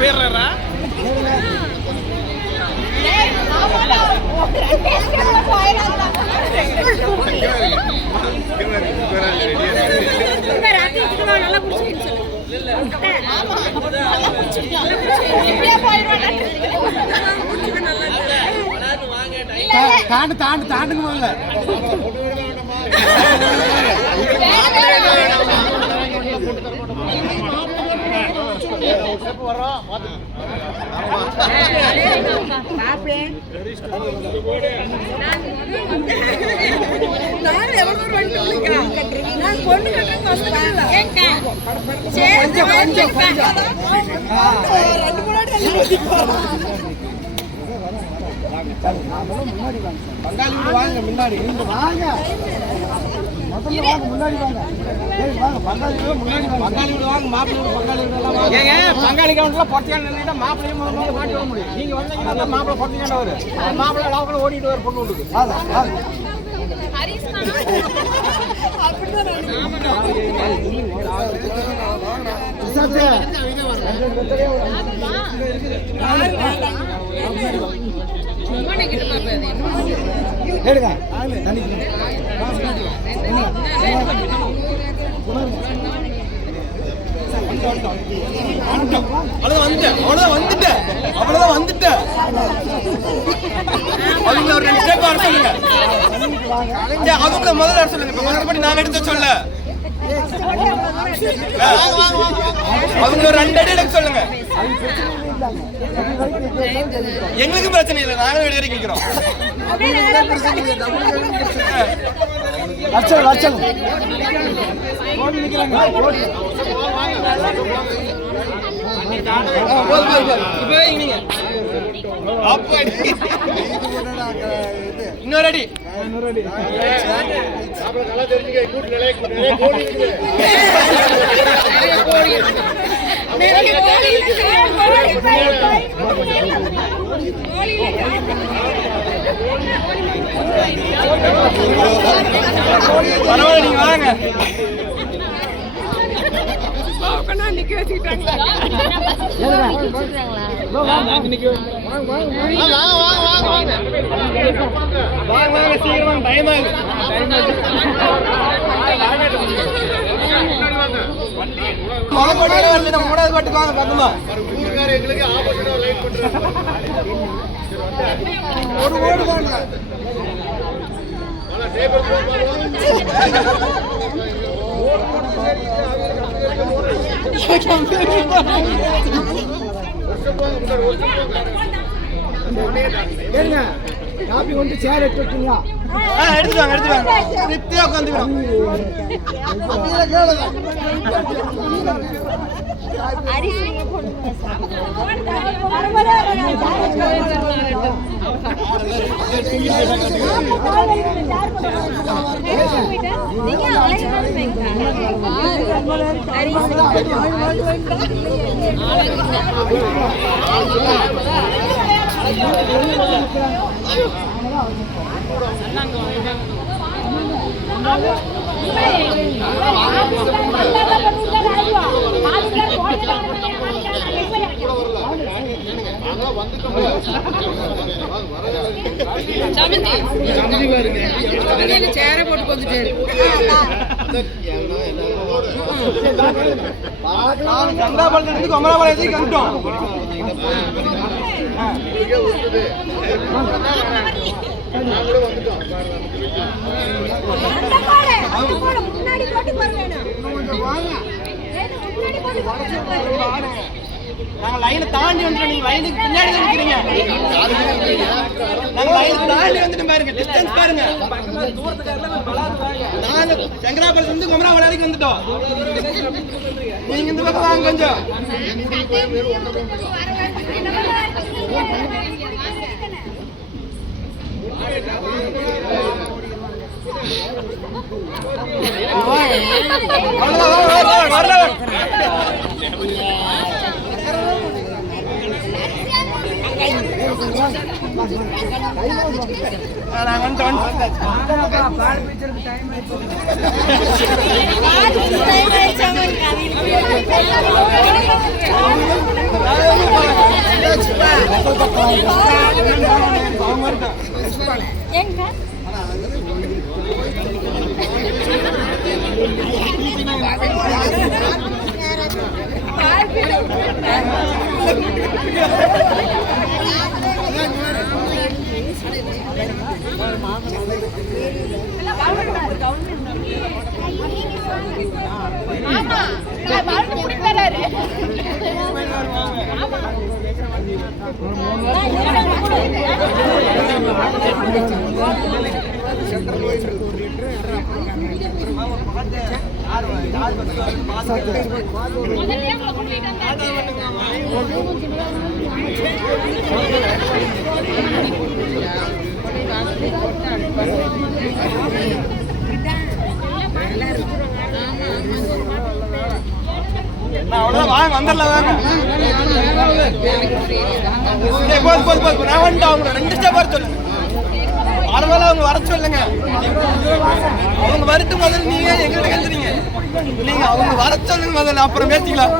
போயிடுறா தாண்டு தாண்டு தாண்டுங்க முதல்ல பங்காளி வாங்க முன்னாடி வாங்க முன்னாடி வாங்க பங்காளி வாங்க மாப்பிள்ளை பங்காளி பங்காளி கவுண்ட்ல பொறுத்தான மாப்பிள்ளையும் மாட்டி வர முடியும். நீங்க வந்தீங்கன்னா மாப்பிள்ளை பொறுத்தானவர் மாப்பிள்ளை லாவுக்குள்ள ஓடிட்டு வர பொண்ணு விட்டுக்கு அவ்வளவுதான் வந்துட்டேன் அவங்க ஒரு 2 ஸ்டெப் வர சொல்லுங்க. அவங்க முதல்ல வர சொல்லுங்க. மறுபடி நான் எடுத்து சொல்ல அவங்க ஒரு 2 அடி எடுக்க சொல்லுங்க. எங்களுக்கு பிரச்சனை இல்லை, நாங்களும் வெளியே கேட்கிறோம். இன்னொரு அடி பரவாயில்ல, நீங்க வாங்க. சீக்கிரம் டைம் ஆகுது. மூணாவது பாட்டுக்கு வாங்க பக்கமா. ஒரு ஓடு வாங்க. காப்பி கொண்டு சேர் எடுத்துட்டீங்களா? எடுத்துட்டு வாங்க. நித்தியா உட்காந்துக்கிறோம். சேர போட்டு கொஞ்சம் அமராபாளையத்துக்கு வந்துட்டோம். நாங்க லைனை தாண்டி வந்துட்டோம். நீங்க லைனுக்கு பின்னாடி தான் நிக்கிறீங்க. நாங்க லைனை தாண்டி வந்துட்டோம். பாருங்க, டிஸ்டன்ஸ் பாருங்க. நாங்க சங்கராபாளையத்துல இருந்து குமராபாளையம் வரைக்கும் வந்துட்டோம். நீங்க இந்த பக்கம் வாங்க கொஞ்சம். நாங்க எங்க ஆமா நான் கூட்டிட்டு வராரு வாங்க வந்துடலாம் வாங்க நான் வந்துட்டேன் அவங்க 2 ஸ்டெப் வர சொல்லு பரவாயில்ல அவங்க வர சொல்லுங்க அவங்க வரட்டு முதல்ல நீங்க எங்கள்கிட்ட கேள்றீங்க நீங்க அவங்க வர சொல்லுங்க முதல்ல அப்புறம் பேசிக்கலாம்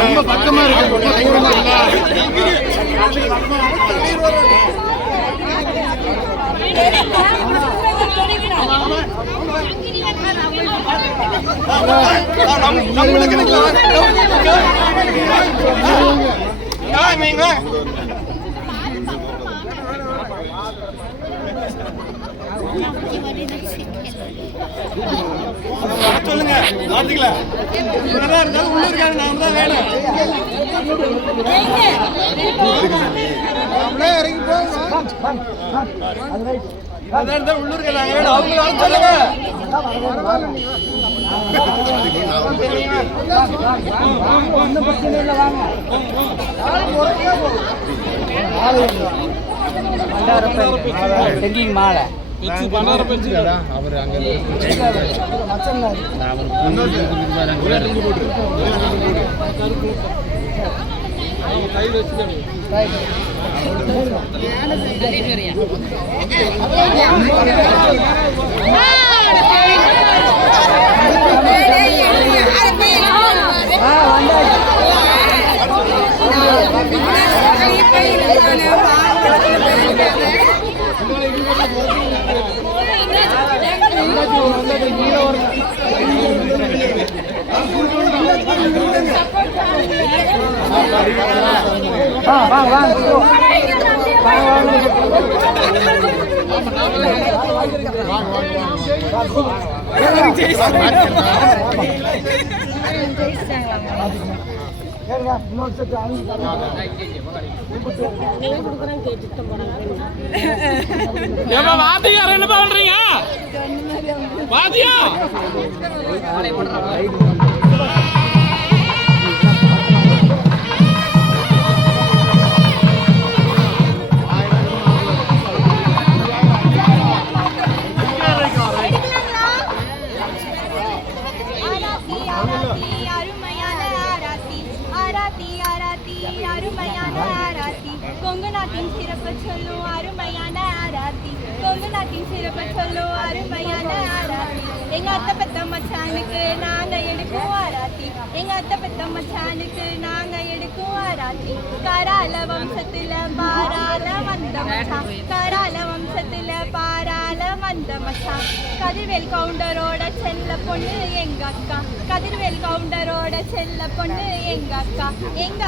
ரொம்ப பக்கமா இருக்கு சொல்லுங்க இருந்தாலும் உள்ள இருக்காரு நாம தான் வேணும் இறங்கி போங்க உள்ளூர் நாங்க வேணும் அவங்க சொல்லுங்க ஒன்னும் பிரச்சனை இல்லை வாங்க தெங்கிங் மாலை அவர் அங்க வாத்தியார் என்ன பண்றீங்க வாத்தியா கொங்கு நாட்டின் சிறப்பு சொல்லும் அருமையான ஆராத்தி கொங்கு நாட்டின் சிறப்பு சொல்லும் அருமையான ஆராத்தி எங்க அத்தை பெத்த மச்சானுக்கு நாங்க எடுக்கும் ஆராத்தி எங்க அத்தை பெத்த மச்சானுக்கு நாங்க எடுக்கும் ஆராத்தி கரால வம்சத்துல பாரால வந்த மச்சான் கரால வம்சத்துல பாரால வந்த மச்சான் கதிர்வேல் கவுண்டரோட செல்ல பொண்ணு எங்க அக்கா கதிர்வேல் கவுண்டரோட செல்ல பொண்ணு எங்க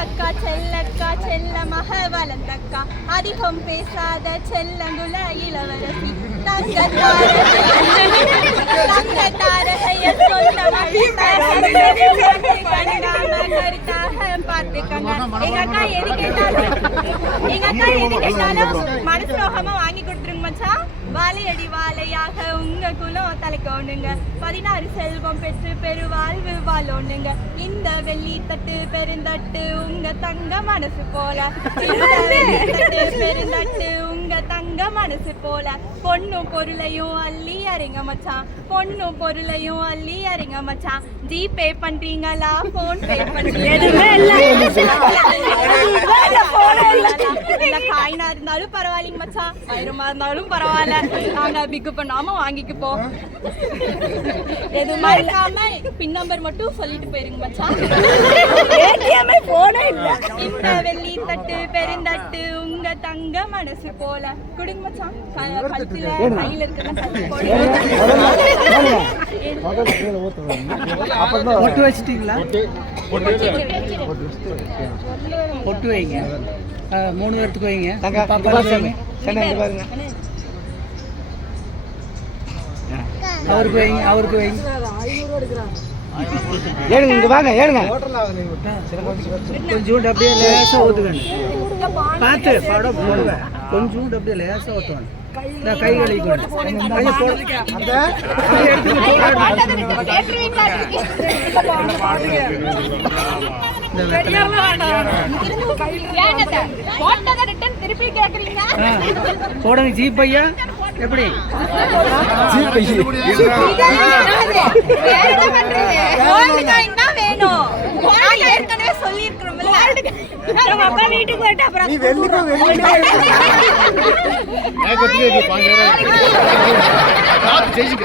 அக்கா செல்ல மக வளர்ந்தக்கா அதிகம் பேசாத செல்லங்குல இளவரசி தங்க தாரகைய சொல்ல பார்த்துக்கங்க எங்க அக்கா எது கேட்டாலும் மனசுரோகமா வாங்கி கொடுத்துருங்க மச்சான் வாழையடி வாழையாக உங்க குலம் தலைக்கோணுங்க 16 செல்வம் பெற்று பெருவாழ்வு வாழோணுங்க இந்த வெள்ளி தட்டு பெருந்தட்டு உங்க தங்க மனசு போல பெருந்தட்டு உங்க தங்க மனசு போல பொண்ணும் பொருளையும் அள்ளி அறிங்க மச்சான் பொண்ணும் பொருளையும் அள்ளி அறிங்க மச்சான் ஜிபே பண்றீங்களா போன் பே பண்றீங்களா காயினா இருந்தாலும் பரவாயில்லைங்க மச்சான் ஆயிரமா இருந்தாலும் பரவாயில்ல நாங்க பிக்கு பண்ணாம வாங்கிக்கு போ எதுவுமே இருக்காம பின் நம்பர் மட்டும் சொல்லிட்டு போயிருங்க மச்சான் ஏடிஎம் போனே இல்ல இந்த வெள்ளி தட்டு பெருந்தட்டு உங்க தங்க மனசு போல குடுங்க மச்சான் கழுத்துல கையில இருக்கிற பொட்டு வச்சிட்டீங்களா? பொட்டு வைங்க. 3 பேர்த்துக்கு வைங்க. அவருக்கு வைங்க, அவருக்கு வைங்க. ஏழுங்க இங்க வாங்க ஏழுங்க கொஞ்சோண்டு அப்படியே லேசா ஊத்துவேன். பார்த்து படம் போடுவேன். கொஞ்சோண்டு அப்படியே லேசா ஊத்துவேன். நான் கை கழுவிக்கணும். கையை போடுறதுக்கு அந்த போடுங்க. ஜீப் ஐயா எப்படி ஏற்கனவே சொல்லி இருக்கிறோம் வீட்டுக்கு போயிட்டு அப்புறம் ஜெயிச்சுக்க